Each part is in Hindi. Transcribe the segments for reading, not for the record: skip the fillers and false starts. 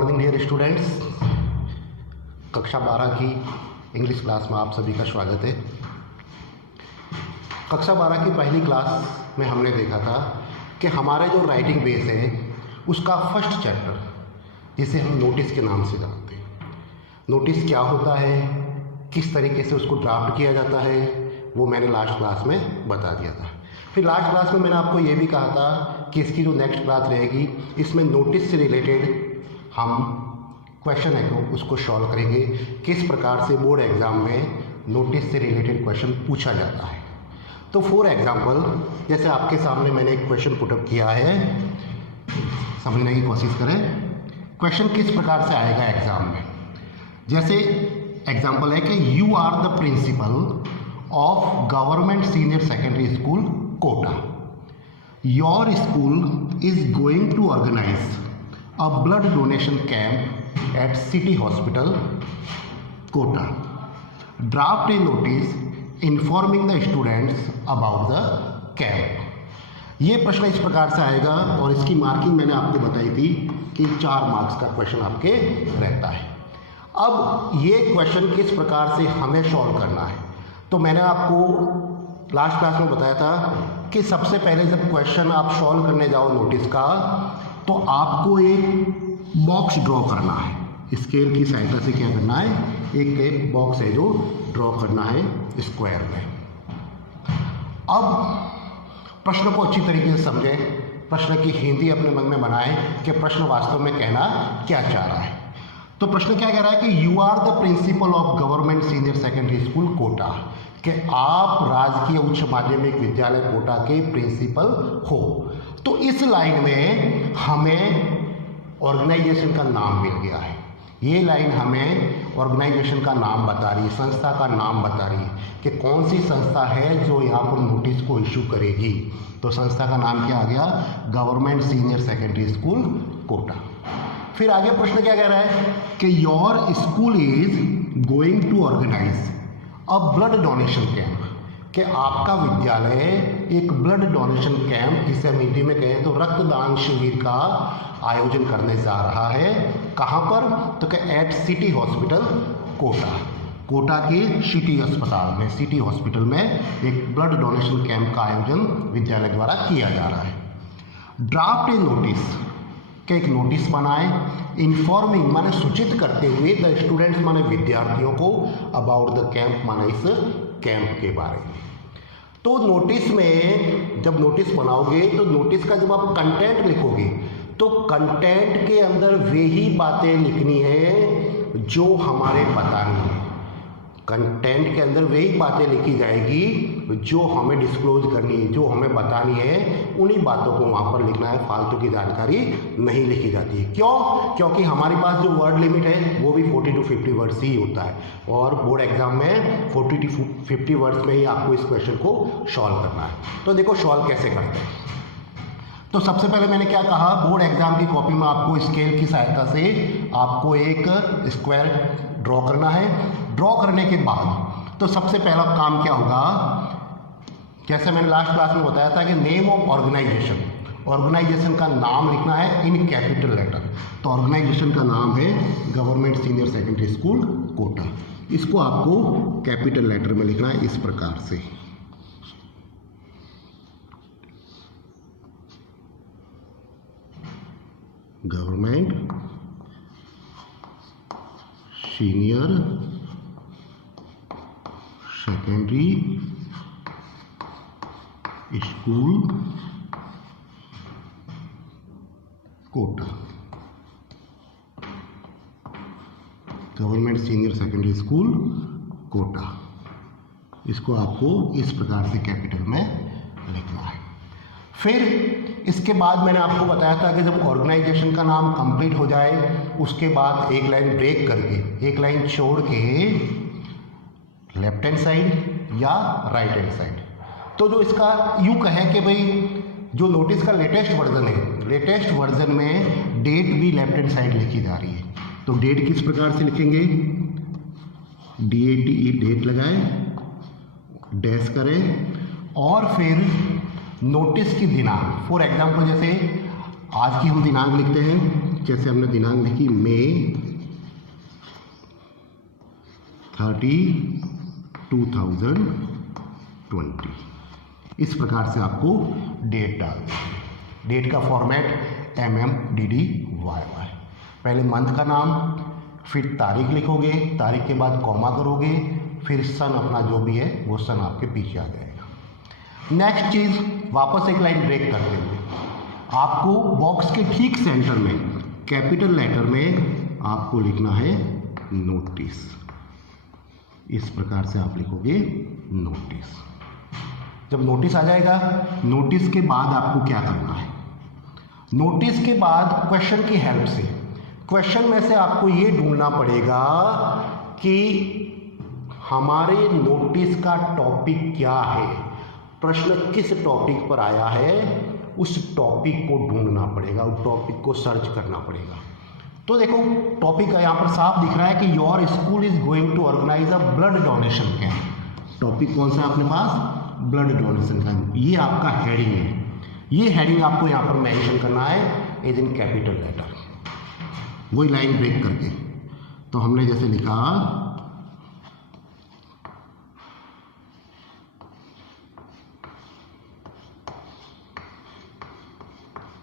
Morning dear students. कक्षा 12 की इंग्लिश क्लास में आप सभी का स्वागत है। कक्षा 12 की पहली क्लास में हमने देखा था कि हमारे जो राइटिंग बेस है उसका फर्स्ट चैप्टर, जिसे हम नोटिस के नाम से जानते हैं, नोटिस क्या होता है, किस तरीके से उसको ड्राफ्ट किया जाता है, वो मैंने लास्ट क्लास में बता दिया था। फिर लास्ट क्लास में मैंने आपको ये भी कहा था कि इसकी जो नेक्स्ट क्लास रहेगी इसमें नोटिस से रिलेटेड हम क्वेश्चन है तो उसको सॉल्व करेंगे, किस प्रकार से बोर्ड एग्जाम में नोटिस से रिलेटेड क्वेश्चन पूछा जाता है। तो फॉर एग्जांपल, जैसे आपके सामने मैंने एक क्वेश्चन पुटअप किया है, समझने की कोशिश करें क्वेश्चन किस प्रकार से आएगा एग्जाम में। जैसे एग्जांपल है कि you are the principal of government senior secondary school Kota. Your school is going to organise a blood donation camp at City Hospital, Kota. Draft a notice informing the students about the camp. ये प्रश्न इस प्रकार से आएगा और इसकी मार्किंग मैंने आपको बताई थी कि 4 मार्क्स का क्वेश्चन आपके रहता है। अब ये क्वेश्चन किस प्रकार से हमें सॉल्व करना है, तो मैंने आपको लास्ट क्लास में बताया था कि सबसे पहले जब क्वेश्चन आप सॉल्व करने जाओ नोटिस का, तो आपको एक बॉक्स ड्रॉ करना है। स्केल की सहायता से क्या करना है, एक बॉक्स है जो ड्रॉ करना है स्क्वायर में। अब प्रश्न को अच्छी तरीके से समझें, प्रश्न की हिंदी अपने मन में बनाएं कि प्रश्न वास्तव में कहना क्या चाह रहा है। तो प्रश्न क्या कह रहा है कि you are the principal of government senior secondary school Kota, कि आप राजकीय उच्च माध्यमिक विद्यालय कोटा के प्रिंसिपल हो। तो इस लाइन में हमें ऑर्गेनाइजेशन का नाम मिल गया है। ये लाइन हमें ऑर्गेनाइजेशन का नाम बता रही है, संस्था का नाम बता रही है कि कौन सी संस्था है जो यहाँ पर नोटिस को इशू करेगी। तो संस्था का नाम क्या आ गया, government senior secondary school Kota. फिर आगे प्रश्न क्या कह रहा है कि your school is going to organise a blood donation camp, कि आपका विद्यालय एक ब्लड डोनेशन कैंप, जिसे हम हिंदी में कहें तो रक्तदान शिविर का आयोजन करने जा रहा है। कहाँ पर, तो कि at city hospital Kota, Kota के सिटी अस्पताल में, सिटी हॉस्पिटल में एक ब्लड डोनेशन कैंप का आयोजन विद्यालय द्वारा किया जा रहा है। ड्राफ्ट ए नोटिस, कि एक नोटिस बनाए, इन्फॉर्मिंग माने सूचित करते हुए द स्टूडेंट्स माने विद्यार्थियों को, अबाउट द कैंप माने इस कैंप के बारे में। तो नोटिस में जब नोटिस बनाओगे तो नोटिस का जब आप कंटेंट लिखोगे तो कंटेंट के अंदर वे ही बातें लिखनी है जो हमारे बतानी है। कंटेंट के अंदर वही बातें लिखी जाएगी जो हमें डिस्क्लोज करनी है, जो हमें बतानी है, उन्हीं बातों को वहाँ पर लिखना है। फालतू की जानकारी नहीं लिखी जाती है। क्यों? क्योंकि हमारे पास जो वर्ड लिमिट है वो भी 40 to 50 वर्ड्स ही होता है और बोर्ड एग्जाम में 40 to 50 वर्ड्स में ही आपको इस क्वेश्चन को सॉल्व करना है। तो देखो सॉल्व कैसे करते हैं। तो सबसे पहले मैंने क्या कहा, बोर्ड एग्जाम की कॉपी में आपको स्केल की सहायता से आपको एक स्क्वायर ड्रॉ करना है। ड्रॉ करने के बाद तो सबसे पहला काम क्या होगा, जैसे मैंने लास्ट क्लास में बताया था कि नेम ऑफ ऑर्गेनाइजेशन, ऑर्गेनाइजेशन का नाम लिखना है इन कैपिटल लेटर। तो ऑर्गेनाइजेशन का नाम है government senior secondary school Kota, इसको आपको कैपिटल लेटर में लिखना है इस प्रकार से। Government senior secondary school Kota, government senior secondary school Kota, इसको आपको इस प्रकार से कैपिटल में लिखना है। फिर इसके बाद मैंने आपको बताया था कि जब ऑर्गेनाइजेशन का नाम कंप्लीट हो जाए उसके बाद एक लाइन ब्रेक करके, एक लाइन छोड़ के लेफ्ट हैंड साइड या राइट हैंड साइड, तो जो इसका यूँ कहें कि भाई जो नोटिस का लेटेस्ट वर्जन है, लेटेस्ट वर्जन में डेट भी लेफ्ट हैंड साइड लिखी जा रही है। तो डेट किस प्रकार से लिखेंगे, DATE डेट लगाएं, डैश करें और फिर नोटिस की दिनांक। फॉर एग्जाम्पल जैसे आज की हम दिनांक लिखते हैं जैसे हमने दिनांक लिखी मई 30, 2020, इस प्रकार से आपको डेट डाल दें। डेट का फॉर्मेट MMDDYY, पहले मंथ का नाम, फिर तारीख लिखोगे, तारीख के बाद कॉमा करोगे, फिर सन अपना जो भी है वो सन आपके पीछे आ जाएगा। नेक्स्ट चीज़, वापस एक लाइन ब्रेक करते हुए आपको बॉक्स के ठीक सेंटर में कैपिटल लेटर में आपको लिखना है नोटिस। इस प्रकार से आप लिखोगे नोटिस। जब नोटिस आ जाएगा, नोटिस के बाद आपको क्या करना है, नोटिस के बाद क्वेश्चन की हेल्प से, क्वेश्चन में से आपको ये ढूंढना पड़ेगा कि हमारे नोटिस का टॉपिक क्या है, प्रश्न किस टॉपिक पर आया है, उस टॉपिक को ढूंढना पड़ेगा, उस टॉपिक को सर्च करना पड़ेगा। तो देखो टॉपिक यहाँ पर साफ दिख रहा है कि your school is going to organise a blood donation camp. Topic कौन सा है अपने पास, ब्लड डोनेशन कैंप। ये आपका हेडिंग है, ये हेडिंग आपको यहाँ पर मेंशन करना है इज इन कैपिटल लेटर, वही लाइन ब्रेक करके। तो हमने जैसे लिखा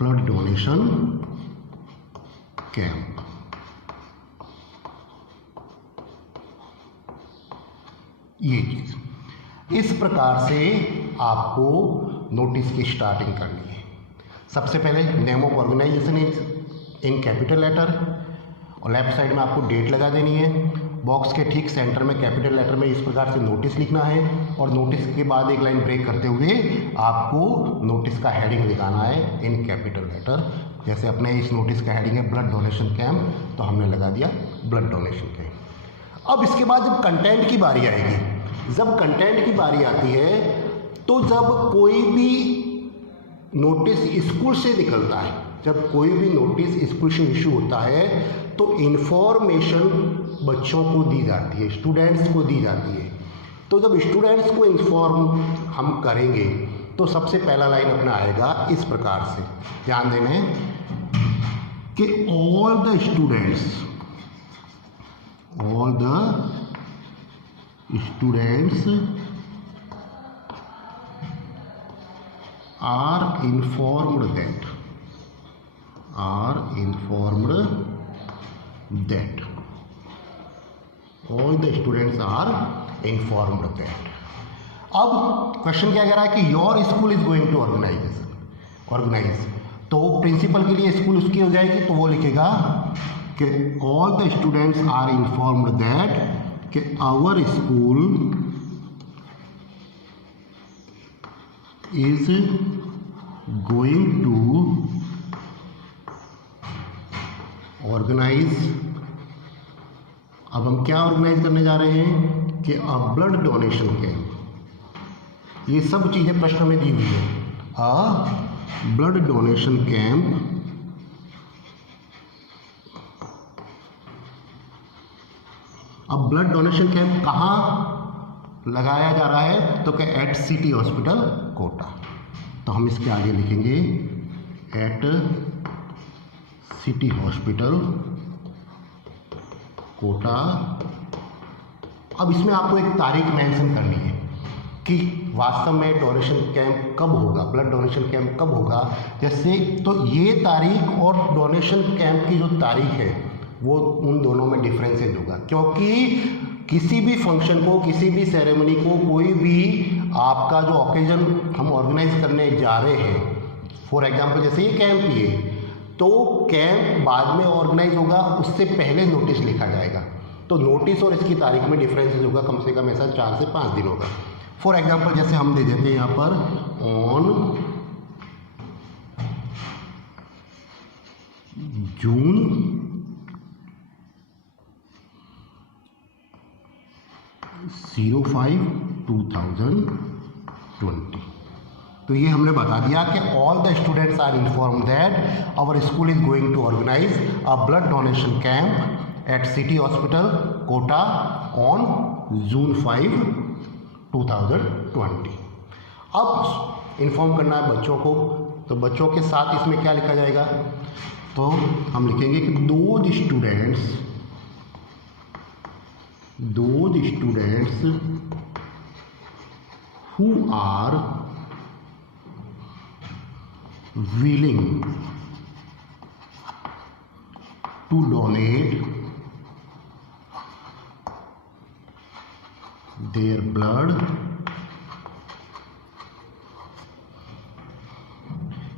ब्लड डोनेशन कैंप, ये चीज इस प्रकार से आपको नोटिस की स्टार्टिंग करनी है। सबसे पहले name of organisation is in capital letter, और लेफ्ट साइड में आपको डेट लगा देनी है। बॉक्स के ठीक सेंटर में कैपिटल लेटर में इस प्रकार से नोटिस लिखना है, और नोटिस के बाद एक लाइन ब्रेक करते हुए आपको नोटिस का हेडिंग लिखाना है इन कैपिटल लेटर। जैसे अपने इस नोटिस का हेडिंग है ब्लड डोनेशन कैंप, तो हमने लगा दिया ब्लड डोनेशन कैंप। अब इसके बाद जब कंटेंट की बारी आएगी, जब कंटेंट की बारी आती है, तो जब कोई भी नोटिस स्कूल से निकलता है, जब कोई भी नोटिस स्कूल से इशू होता है, तो इन्फॉर्मेशन बच्चों को दी जाती है, स्टूडेंट्स को दी जाती है। तो जब स्टूडेंट्स को इन्फॉर्म हम करेंगे, तो सबसे पहला लाइन अपना आएगा इस प्रकार से, ध्यान देना है कि all the students are informed that all the students are informed that। अब क्वेश्चन क्या कह रहा है कि your school is going to organise, तो प्रिंसिपल के लिए स्कूल उसकी हो जाएगी, तो वो लिखेगा कि all the students are informed that कि our school is going to organise. अब हम क्या ऑर्गेनाइज करने जा रहे हैं कि अ ब्लड डोनेशन कैंप। ये सब चीज़ें प्रश्न में दी हुई है। अ ब्लड डोनेशन कैंप अब ब्लड डोनेशन कैंप कहाँ लगाया जा रहा है, तो क्या एट सिटी हॉस्पिटल कोटा। तो हम इसके आगे लिखेंगे एट सिटी हॉस्पिटल कोटा। अब इसमें आपको एक तारीख मेंशन करनी है कि वास्तव में डोनेशन कैंप कब होगा, ब्लड डोनेशन कैंप कब होगा। जैसे तो ये तारीख और डोनेशन कैंप की जो तारीख है वो उन दोनों में डिफरेंसेस होगा, क्योंकि किसी भी फंक्शन को, किसी भी सेरेमनी को, कोई भी आपका जो ओकेजन हम ऑर्गेनाइज करने जा रहे हैं, फॉर एग्जांपल जैसे ये कैंप ही है, तो कैंप बाद में ऑर्गेनाइज होगा, उससे पहले नोटिस लिखा जाएगा। तो नोटिस और इसकी तारीख में डिफरेंसेस होगा, कम से कम ऐसा 4 से 5 दिन होगा। फॉर एग्जांपल जैसे हम दे देते हैं यहाँ पर ऑन जून 05, 2020। तो ये हमने बता दिया कि all the students are inform that our school is going to organise a blood donation camp at city hospital Kota on June 5, 2020। अब इन्फॉर्म करना है बच्चों को, तो बच्चों के साथ इसमें क्या लिखा जाएगा, तो हम लिखेंगे कि those students who are willing to donate their blood,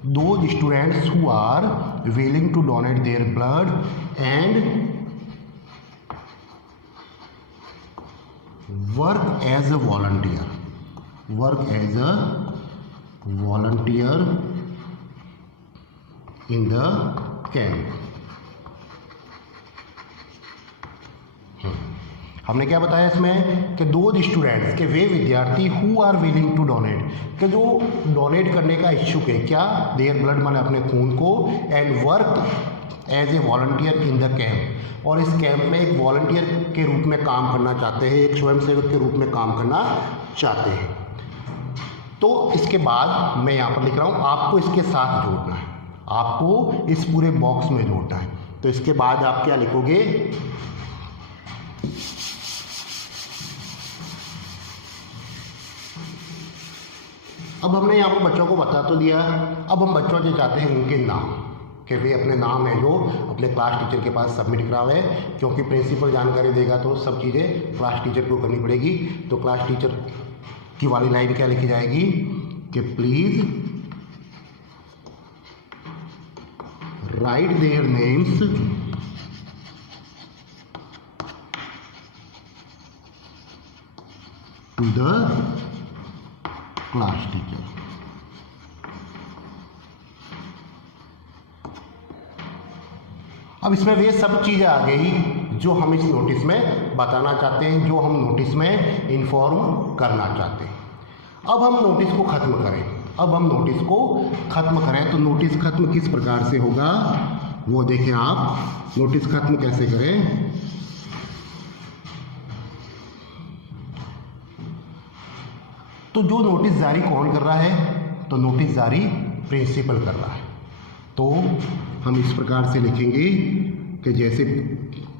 those students who are willing to donate their blood and work as a volunteer in the camp. हमने क्या बताया इसमें कि दो स्टूडेंट्स के वे विद्यार्थी who are willing to donate, कि जो डोनेट करने का इच्छुक है, क्या देयर ब्लड माने अपने खून को, and work as a volunteer in the camp, और इस कैंप में एक वॉलंटियर के रूप में काम करना चाहते हैं, एक स्वयंसेवक के रूप में काम करना चाहते हैं। तो इसके बाद मैं यहाँ पर लिख रहा हूँ आपको इसके साथ जोड़ना है, आपको इस पूरे बॉक्स में जोड़ना है। तो इसके बाद आप क्या लिखोगे, अब हमने यहाँ पर बच्चों को बता तो दिया, अब हम बच्चों से चाहते हैं उनके नाम, कि वे अपने नाम है जो अपने क्लास टीचर के पास सबमिट करावे, क्योंकि प्रिंसिपल जानकारी देगा तो सब चीज़ें क्लास टीचर को करनी पड़ेगी। तो क्लास टीचर की वाली लाइन क्या लिखी जाएगी कि please write their names to the class teacher. अब इसमें वे सब चीज़ें आ गई जो हम इस नोटिस में बताना चाहते हैं, जो हम नोटिस में इन्फॉर्म करना चाहते हैं। अब हम नोटिस को ख़त्म करें, तो नोटिस ख़त्म किस प्रकार से होगा वो देखें आप। नोटिस ख़त्म कैसे करें, तो जो नोटिस जारी कौन कर रहा है, तो नोटिस जारी प्रिंसिपल कर रहा है। तो हम इस प्रकार से लिखेंगे कि जैसे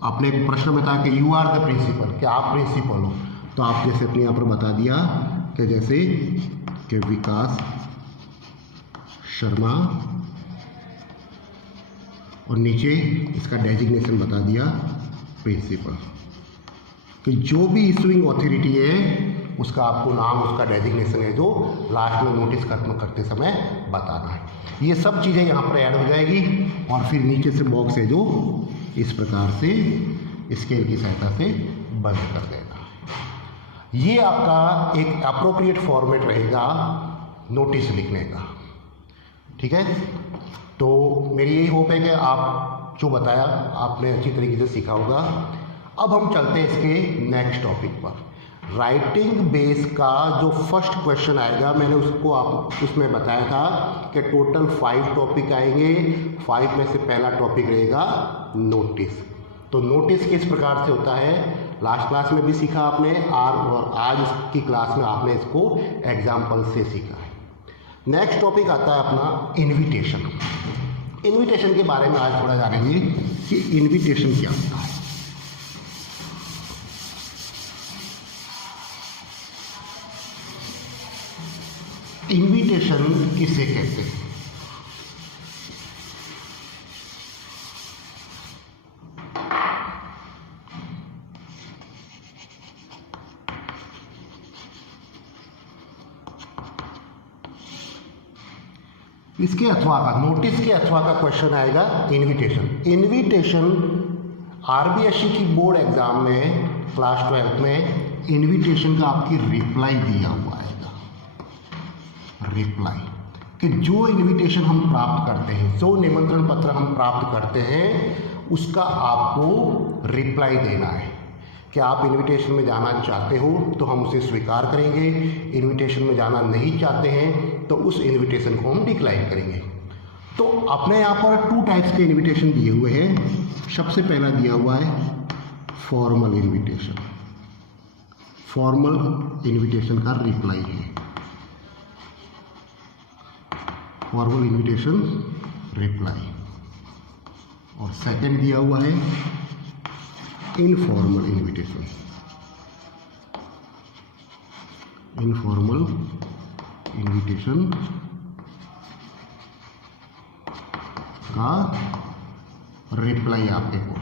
आपने एक प्रश्न में था कि यू आर द प्रिंसिपल, कि आप प्रिंसिपल हो, तो आप जैसे अपने यहाँ पर बता दिया कि जैसे कि विकास शर्मा, और नीचे इसका डेजिग्नेशन बता दिया प्रिंसिपल, कि जो भी इशूइंग अथॉरिटी है उसका आपको नाम, उसका डेजिग्नेशन है जो लास्ट में नोटिस खत्म करते समय बताना है। ये सब चीज़ें यहाँ पर ऐड हो जाएगी, और फिर नीचे से बॉक्स है जो इस प्रकार से स्केल की सहायता से बंद कर देना है। ये आपका एक अप्रोप्रिएट फॉर्मेट रहेगा नोटिस लिखने का, ठीक है। तो मेरी यही होप है कि आप जो बताया आपने अच्छी तरीके से सीखा होगा। अब हम चलते हैं इसके नेक्स्ट टॉपिक पर। राइटिंग बेस का जो फर्स्ट क्वेश्चन आएगा, मैंने उसको आप उसमें बताया था कि टोटल 5 टॉपिक आएंगे, 5 में से पहला टॉपिक रहेगा नोटिस। तो नोटिस किस प्रकार से होता है लास्ट क्लास में भी सीखा आपने, और आज की क्लास में आपने इसको एग्जाम्पल से सीखा है। नेक्स्ट टॉपिक आता है अपना इन्विटेशन। इन्विटेशन के बारे में आज थोड़ा जानेंगे कि इन्विटेशन क्या होता है। इन्विटेशन किसे कहते हैं? इसके अथवा का, नोटिस के अथवा का क्वेश्चन आएगा इन्विटेशन। इन्विटेशन आरबीएससी की बोर्ड एग्जाम में क्लास 12 में इन्विटेशन का आपकी रिप्लाई दिया हुआ आएगा। रिप्लाई कि जो इन्विटेशन हम प्राप्त करते हैं, जो निमंत्रण पत्र हम प्राप्त करते हैं, उसका आपको रिप्लाई देना है कि आप इन्विटेशन में जाना चाहते हो तो हम उसे स्वीकार करेंगे, इन्विटेशन में जाना नहीं चाहते हैं तो उस इन्विटेशन को हम डिक्लाइन करेंगे। तो अपने यहाँ पर 2 टाइप्स के इन्विटेशन दिए हुए हैं। सबसे पहला दिया हुआ है फॉर्मल इन्विटेशन। फॉर्मल इन्विटेशन का रिप्लाई है फॉर्मल इन्विटेशन रिप्लाई। और सेकंड दिया हुआ है इनफॉर्मल इनविटेशन। इनफॉर्मल इनविटेशन का रिप्लाई आपके को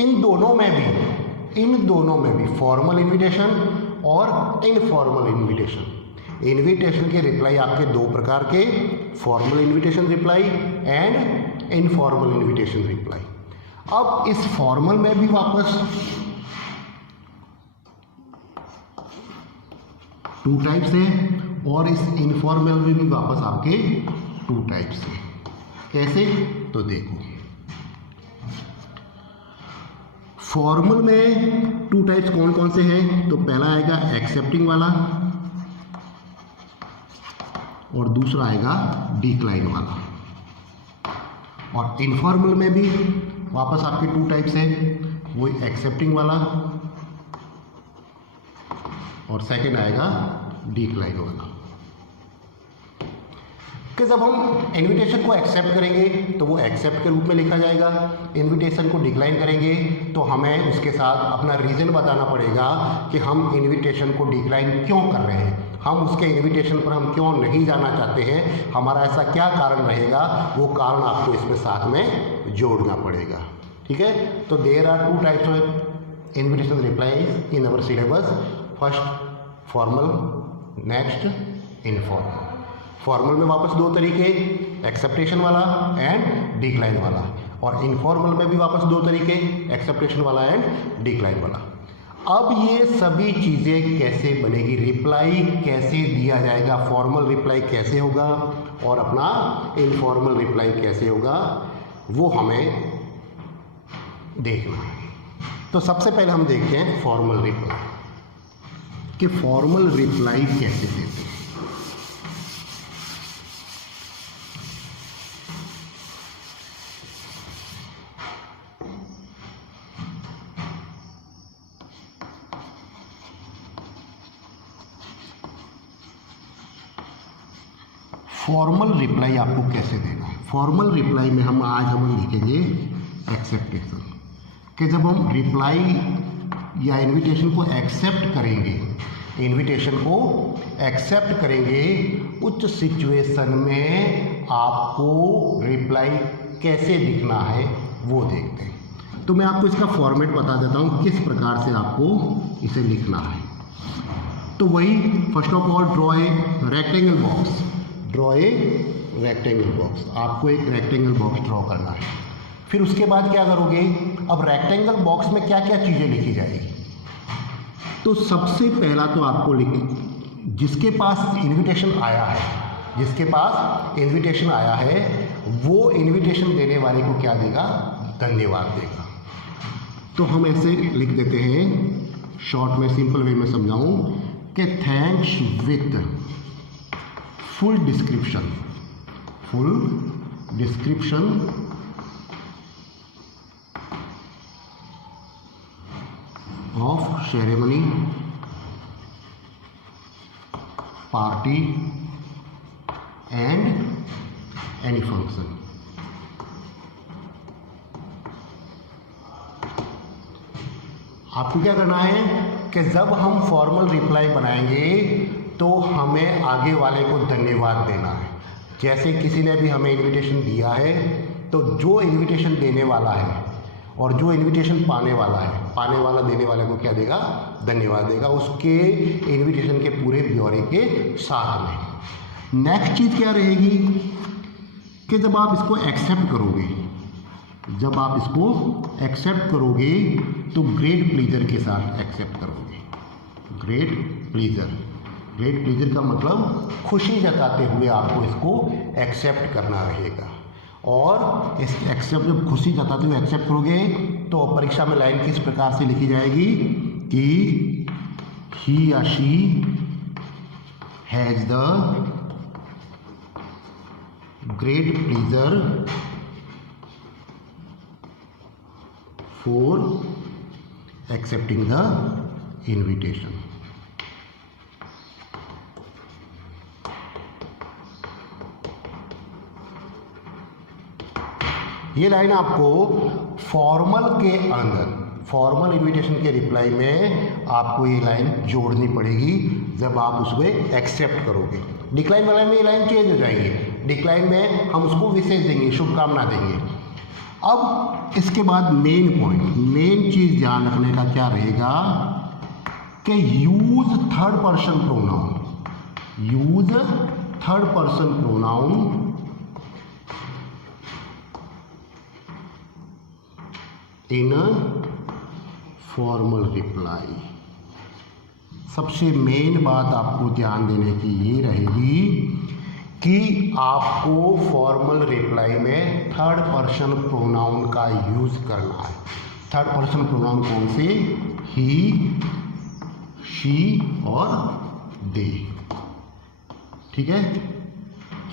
इन दोनों में भी फॉर्मल इनविटेशन और इनफॉर्मल इनविटेशन के रिप्लाई आपके दो प्रकार के, formal invitation reply and informal invitation reply. अब इस फॉर्मल में भी वापस 2 टाइप्स हैं और इस इनफॉर्मल में भी वापस आपके 2 टाइप्स हैं। कैसे? तो देखो, फॉर्मल में 2 टाइप्स कौन कौन से हैं? तो पहला आएगा एक्सेप्टिंग वाला और दूसरा आएगा डिक्लाइन वाला। और इनफॉर्मल में भी वापस आपके 2 टाइप्स हैं, वो एक्सेप्टिंग वाला और सेकंड आएगा डिक्लाइन वाला। कि जब हम इनविटेशन को एक्सेप्ट करेंगे तो वो एक्सेप्ट के रूप में लिखा जाएगा, इनविटेशन को डिक्लाइन करेंगे तो हमें उसके साथ अपना रीज़न बताना पड़ेगा कि हम इनविटेशन को डिक्लाइन क्यों कर रहे हैं, हम उसके इनविटेशन पर हम क्यों नहीं जाना चाहते हैं, हमारा ऐसा क्या कारण रहेगा, वो कारण आपको इसमें साथ में जोड़ना पड़ेगा। ठीक है, तो there are 2 types of invitation reply in our syllabus. First formal, next informal. Formal में वापस 2 तरीके, एक्सेप्टेशन वाला एंड डिक्लाइन वाला, और इनफॉर्मल में भी वापस 2 तरीके, एक्सेप्टेशन वाला एंड डिक्लाइन वाला। अब ये सभी चीज़ें कैसे बनेगी, रिप्लाई कैसे दिया जाएगा, फॉर्मल रिप्लाई कैसे होगा और अपना इनफॉर्मल रिप्लाई कैसे होगा, वो हमें देखना है। तो सबसे पहले हम देखते हैं फॉर्मल रिप्लाई कि फॉर्मल रिप्लाई कैसे देते हैं। फॉर्मल रिप्लाई आपको कैसे देना है? फॉर्मल रिप्लाई में आज हम लिखेंगे एक्सेप्टेशन, कि जब हम रिप्लाई या इनविटेशन को एक्सेप्ट करेंगे, उच्च सिचुएशन में आपको रिप्लाई कैसे दिखना है वो देखते हैं। तो मैं आपको इसका फॉर्मेट बता देता हूँ किस प्रकार से आपको इसे लिखना है। तो वही, first of all draw a rectangle box. आपको एक रेक्टेंगल बॉक्स ड्रॉ करना है। फिर उसके बाद क्या करोगे? अब रेक्टेंगल बॉक्स में क्या क्या चीज़ें लिखी जाएगी? तो सबसे पहला तो आपको जिसके पास इनविटेशन आया है वो इनविटेशन देने वाले को क्या देगा? धन्यवाद देगा। तो हम ऐसे लिख देते हैं, शॉर्ट में सिंपल वे में समझाऊं कि thanks with full description of ceremony, party and any function. आपको क्या करना है कि जब हम फॉर्मल रिप्लाई बनाएंगे तो हमें आगे वाले को धन्यवाद देना है। जैसे किसी ने भी हमें इनविटेशन दिया है तो जो इनविटेशन देने वाला है और जो इनविटेशन पाने वाला देने वाले को क्या देगा? धन्यवाद देगा, उसके इनविटेशन के पूरे ब्यौरे के साथ में। नेक्स्ट चीज़ क्या रहेगी कि जब आप इसको एक्सेप्ट करोगे तो ग्रेट प्लीजर के साथ एक्सेप्ट करोगे। ग्रेट प्लीजर का मतलब खुशी जताते हुए आपको इसको एक्सेप्ट करना रहेगा। और इस एक्सेप्ट जब खुशी जताते हुए एक्सेप्ट करोगे तो परीक्षा में लाइन किस प्रकार से लिखी जाएगी कि ही या she has the great pleaser for accepting the invitation. ये लाइन आपको फॉर्मल के अंदर, फॉर्मल इनविटेशन के रिप्लाई में आपको ये लाइन जोड़नी पड़ेगी जब आप उसको एक्सेप्ट करोगे। डिक्लाइन वाले में ये लाइन चेंज हो जाएगी, डिक्लाइन में हम उसको विशेष देंगे, शुभकामना देंगे। अब इसके बाद मेन पॉइंट, मेन चीज ध्यान रखने का क्या रहेगा कि use third person pronoun, use third person pronoun in formal reply. सबसे मेन बात आपको ध्यान देने की ये रहेगी कि आपको फॉर्मल रिप्लाई में थर्ड पर्सन प्रोनाउन का यूज करना है। थर्ड पर्सन प्रोनाउन कौन से? ही, शी और दे। ठीक है,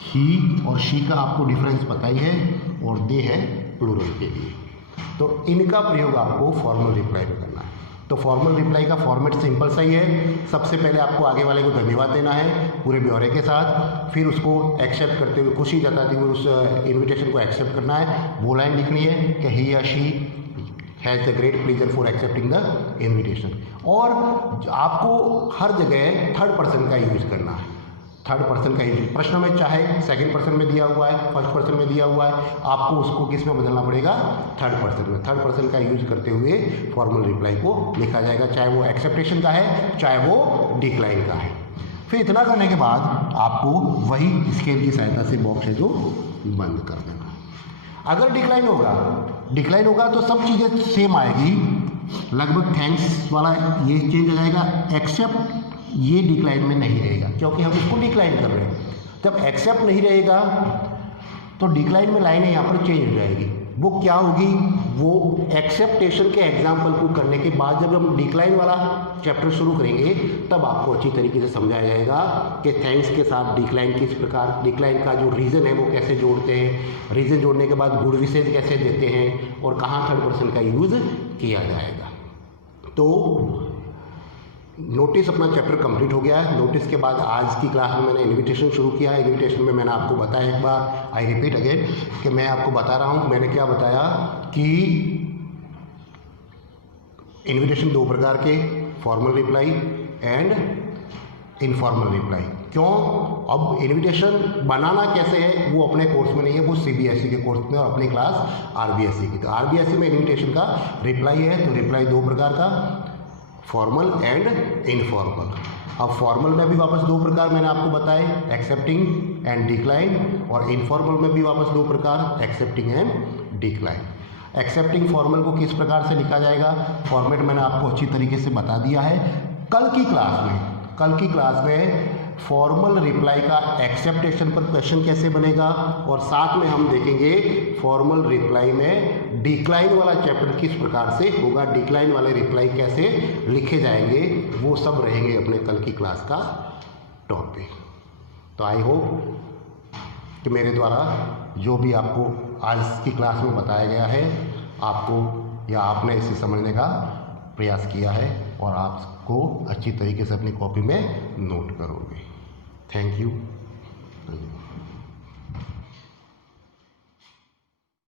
ही और शी का आपको डिफरेंस पता ही है, और दे है प्लूरल के लिए। तो इनका प्रयोग आपको फॉर्मल रिप्लाई में करना है। तो फॉर्मल रिप्लाई का फॉर्मेट सिंपल सा ही है। सबसे पहले आपको आगे वाले को धन्यवाद देना है पूरे ब्यौरे के साथ, फिर उसको एक्सेप्ट करते हुए, खुशी जताते हुए उस इन्विटेशन को एक्सेप्ट करना है। वो लाइन लिखनी है कि ही या she has the great pleasure for accepting the invitation. और आपको हर जगह थर्ड पर्सन का यूज करना है, थर्ड पर्सन का यूज। प्रश्न में चाहे सेकंड पर्सन में दिया हुआ है, फर्स्ट पर्सन में दिया हुआ है, आपको उसको किस में बदलना पड़ेगा? थर्ड पर्सन में। थर्ड पर्सन का यूज करते हुए फॉर्मल रिप्लाई को लिखा जाएगा, चाहे वो एक्सेप्टेशन का है, चाहे वो डिक्लाइन का है। फिर इतना करने के बाद आपको वही स्केल की सहायता से बॉक्स है जो बंद कर देना। अगर डिक्लाइन होगा तो सब चीज़ें सेम आएगी, लगभग थैंक्स वाला ये चेंज हो जाएगा, एक्सेप्ट ये डिक्लाइन में नहीं रहेगा क्योंकि हम उसको डिक्लाइन कर रहे हैं। जब एक्सेप्ट नहीं रहेगा तो डिक्लाइन में लाइनें यहाँ पर चेंज हो जाएगी। वो क्या होगी? वो एक्सेप्टेशन के एग्जाम्पल को करने के बाद जब हम डिक्लाइन वाला चैप्टर शुरू करेंगे तब आपको अच्छी तरीके से समझाया जाएगा कि थैंक्स के साथ डिक्लाइन किस प्रकार, डिक्लाइन का जो रीज़न है वो कैसे जोड़ते हैं, रीज़न जोड़ने के बाद गुड विशेष कैसे देते हैं, और कहाँ थर्ड पर्सन का यूज़ किया जाएगा। तो नोटिस अपना चैप्टर कंप्लीट हो गया है। नोटिस के बाद आज की क्लास में मैंने इन्विटेशन शुरू किया है। इन्विटेशन में मैंने आपको बताया, एक बार आई रिपीट अगेन, कि मैं आपको बता रहा हूँ, मैंने क्या बताया कि इन्विटेशन दो प्रकार के, formal reply and informal reply. क्यों? अब इन्विटेशन बनाना कैसे है वो अपने कोर्स में नहीं है, वो सीबीएसई के कोर्स में और अपनी क्लास आरबीएसई की। तो आरबीएसई में इन्विटेशन का रिप्लाई है, तो रिप्लाई दो प्रकार का, फॉर्मल एंड इनफॉर्मल। अब फॉर्मल में भी वापस दो प्रकार मैंने आपको बताए, एक्सेप्टिंग एंड डिक्लाइन, और इनफॉर्मल में भी वापस दो प्रकार, accepting and decline. Accepting formal को किस प्रकार से लिखा जाएगा, फॉर्मेट मैंने आपको अच्छी तरीके से बता दिया है। कल की क्लास में फॉर्मल रिप्लाई का एक्सेप्टेशन पर क्वेश्चन कैसे बनेगा, और साथ में हम देखेंगे फॉर्मल रिप्लाई में डिक्लाइन वाला चैप्टर किस प्रकार से होगा, डिक्लाइन वाले रिप्लाई कैसे लिखे जाएंगे, वो सब रहेंगे अपने कल की क्लास का टॉपिक। तो आई होप कि मेरे द्वारा जो भी आपको आज की क्लास में बताया गया है आपको या आपने इसे समझने का प्रयास किया है और आपको अच्छी तरीके से अपनी कॉपी में नोट करोगे। Thank you.